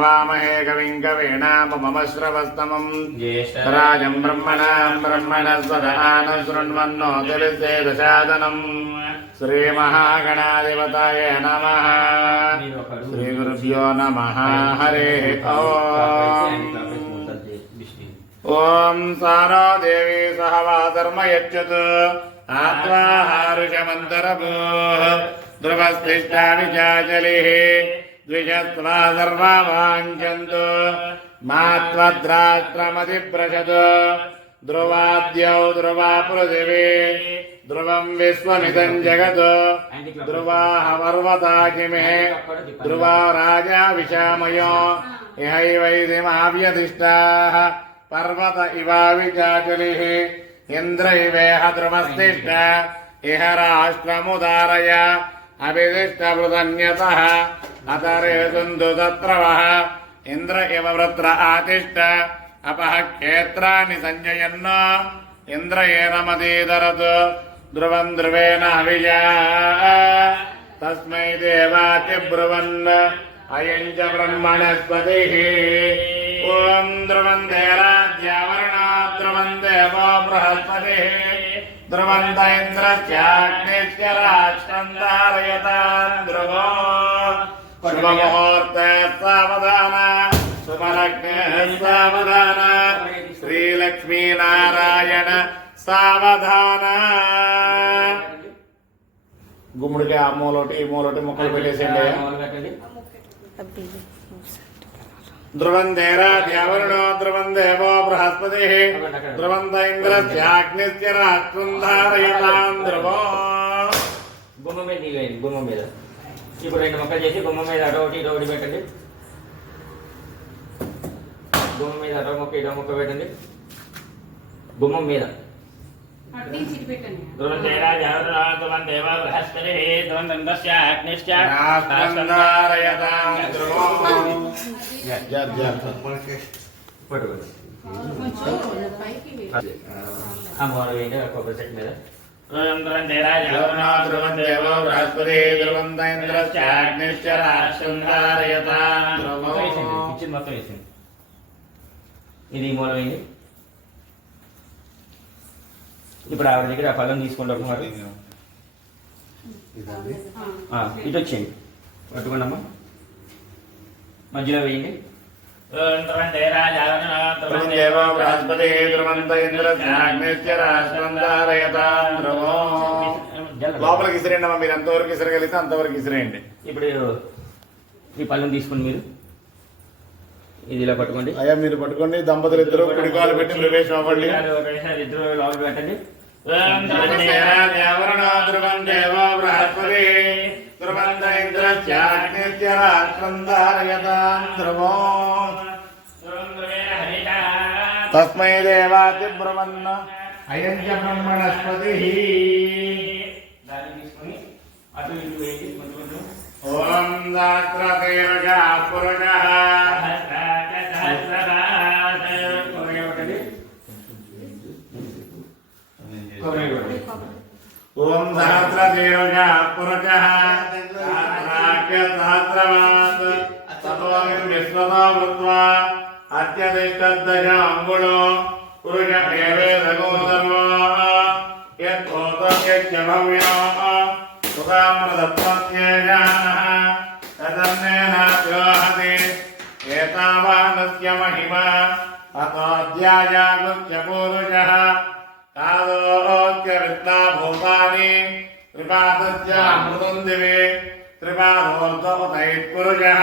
वामहे कविम् कवीणापमश्रवस्तमम् ज्येष्ठराजम् राजम् ब्रह्मणाम् ब्रह्मणस्वदान शृण्वन्नो दशादनम् श्रीमहागणाधिपताय नमः श्रीगुरुभ्यो नमः हरेः ओम् ॐ सारा देवी सहवाधर्म यच्छत् आत्माहारुषमन्तरभूः ध्रुवस्तिष्ठा विचाचलिः द्विषत्वा सर्वा वाञ्छन्तु मा त्वद्राष्ट्रमधिप्रशत् ध्रुवाद्यौ ध्रुवा पृथिवी ध्रुवम् विश्वमिदम् जगत् ध्रुवाः पर्वता किमे ध्रुवा राजा विशामयो इहैवैदिमाव्यधिष्ठाः पर्वत इवाविचाचलिः इन्द्र इवेह ध्रुवस्तिष्ठ इह राष्ट्रमुदारय अभिदिष्टवृतन्यतः अतरे सुन्दु तत्रवः इन्द्र इव वृत्र आतिष्ठ अपः क्षेत्राणि सञ्जयन् इन्द्र एनमदीदरत् ध्रुवम् ध्रुवेण अविजा तस्मै देवातिब्रुवन् अयम् च ब्रह्मणस्पतिः ॐ ध्रुवम् देराज्यावरणा ध्रुवम् देवो बृहस्पतिः ध्रुवन्त इन्द्रस्याग्निश्च राष्ट्रम् धारयताम् ध्रुवो శుభముహూర్తే సావధాన శుభలగ్నే సావధాన శ్రీలక్ష్మీనారాయణ సావధాన గుమ్మడికి ఆ మూలోటి ఈ మూలోటి ముక్కలు పెట్టేసేయండి. ధ్రువం ధ్రువం దేవో బృహస్పతి ధ్రువం దైంద్రస్యాగ్నిస్య ధారయతాం ధ్రువో. గుమ్మ మీద గుమ్మ మీద. ఇప్పుడు రెండు మొక్కలు చేసి గుమ్మ మీద అటో ఒకటి ఇటో ఒకటి పెట్టండి. గుమ్మ మీద అటో మొక్క ఇటో మొక్క పెట్టండి. గుమ్మం మీద. కొబ్బరి చెట్టు మీద. ధ్రువం దేవో బృహస్పతి మొత్తం వేసింది. ఇది ఈ మూల వేయండి ఇప్పుడు ఆవిడ దగ్గర ఆ పళ్ళం తీసుకుంటూ ఇటు వచ్చేయండి పట్టుకోండి అమ్మా మధ్యలో వేయండి. దేవో బృహస్పతి ధ్రువంత లోపలికి ఇసిరేయండి అమ్మా మీరు ఎంతవరకు ఇసిరగలిగితే అంతవరకు ఇసిరేయండి ఇప్పుడు ఈ పళ్ళం తీసుకోండి మీరు ఇది ఇలా పట్టుకోండి. అయ్యా మీరు పట్టుకోండి. దంపతులు ఇద్దరు కుడికాలు పెట్టి ప్రవేశం అవ్వండి. ఇద్దరు లోపల పెట్టండి. ధ్రువం దేవో బృహస్పతి ధ్రువంత ధ్రువో తస్మై దేవాతి బ్రవన్న అయం చ బ్రహ్మణస్పతి. ఓం దాత్రతీర్ఘ పురుష ఓం సహస్రదీర్ఘ పురుష विश्वतो कृत्वा अत्यधिष्ठद्दश अङ्गुलो पुरुष एवेदगोदर्वाः यद्भूतव्यज्ञभव्याः सुतामृतप्रत्ययानः तदन्नेनाद्योहति एतावानस्य महिमा अतोऽध्यायागुच्यपूरुषः कालोक्यवित्ता भूतानि त्रिपादस्यामृतम् दिवे त्रिपादोर्ध्वपतैः पुरुषः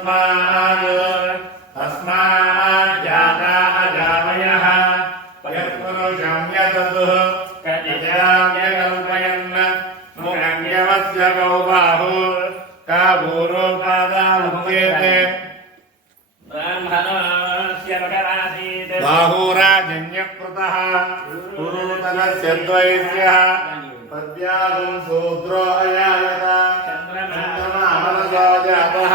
तस्मात् तस्मात् जाता अजामयः यत्पुरुषं यदतुः कटिजाम्यकल्पयन् मुखङ्गवस्य गौ बाहु का भूरोपादामुच्यते ब्राह्मणस्य मकरासीत् बाहुराजन्यकृतः पुरुतनस्य द्वैस्यः पद्यागुं शूद्रो अयायत चन्द्रमामनसो जातः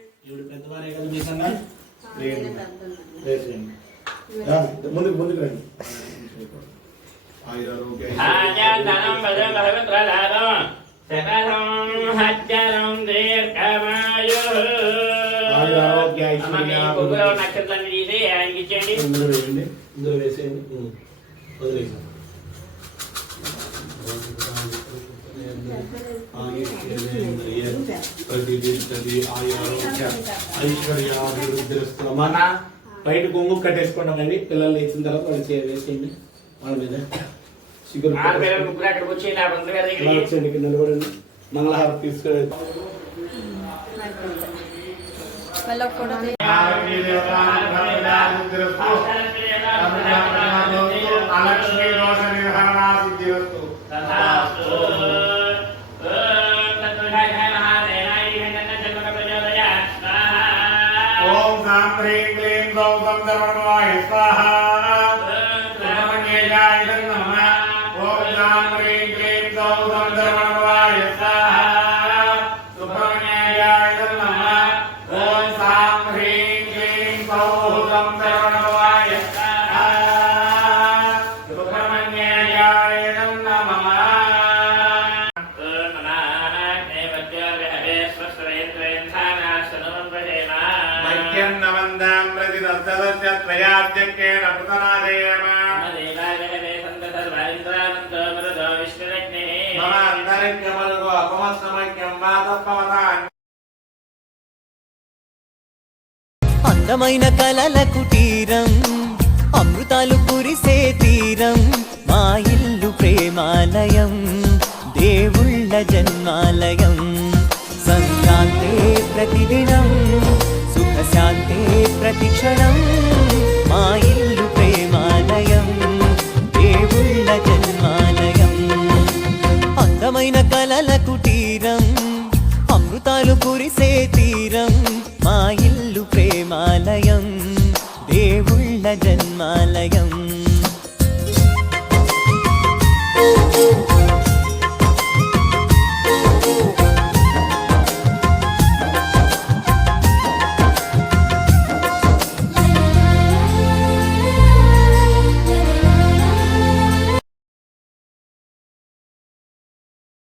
ఇప్పుడు పెద్దవారే కదా మీ సంఘం లేచేయండి. రా, ముందుకు ముందుకు రండి ఆయురారోగ్య ఆజాతనం వద భగవత్ప్రదానం శతసం హజ్జనం దీర్ఘమాయు ఆయురారోగ్య ఐశ్వర్య కుక్కలో నక్షత్రాన్ని తీసి ఆయనకి ఇచ్చేయండి ఇందులో వేయండి ఇందులో వేసేయండి ఉం. వదిలేసాం మన బయట కొంగు కట్టేసుకుంటామండి పిల్లలు లేచిన తర్వాత వాళ్ళు చే- వేసేయండి. వాళ్ళ మీద చిగురు వచ్చేయండి నిలబడండి. మంగళహారం తీసుకెళ్ళి మళ్ళీ ఓం సాం హ్రీం క్లీం గౌతం మమ అంతరిక్షమలుగు అపమస్తమైక్యం వా అందమైన కలల కుటీరం అమృతాలు కురిసే తీరం మా ఇల్లు ప్రేమాలయం దేవుళ్ళ జన్మాలయం. సంక్రాంతే ప్రతిదినం జన్మాలయం అందమైన కలల కుటీరం అమృతాలు కురిసే తీరం మా ఇల్లు ప్రేమాలయం దేవుళ్ళ జన్మాలయం.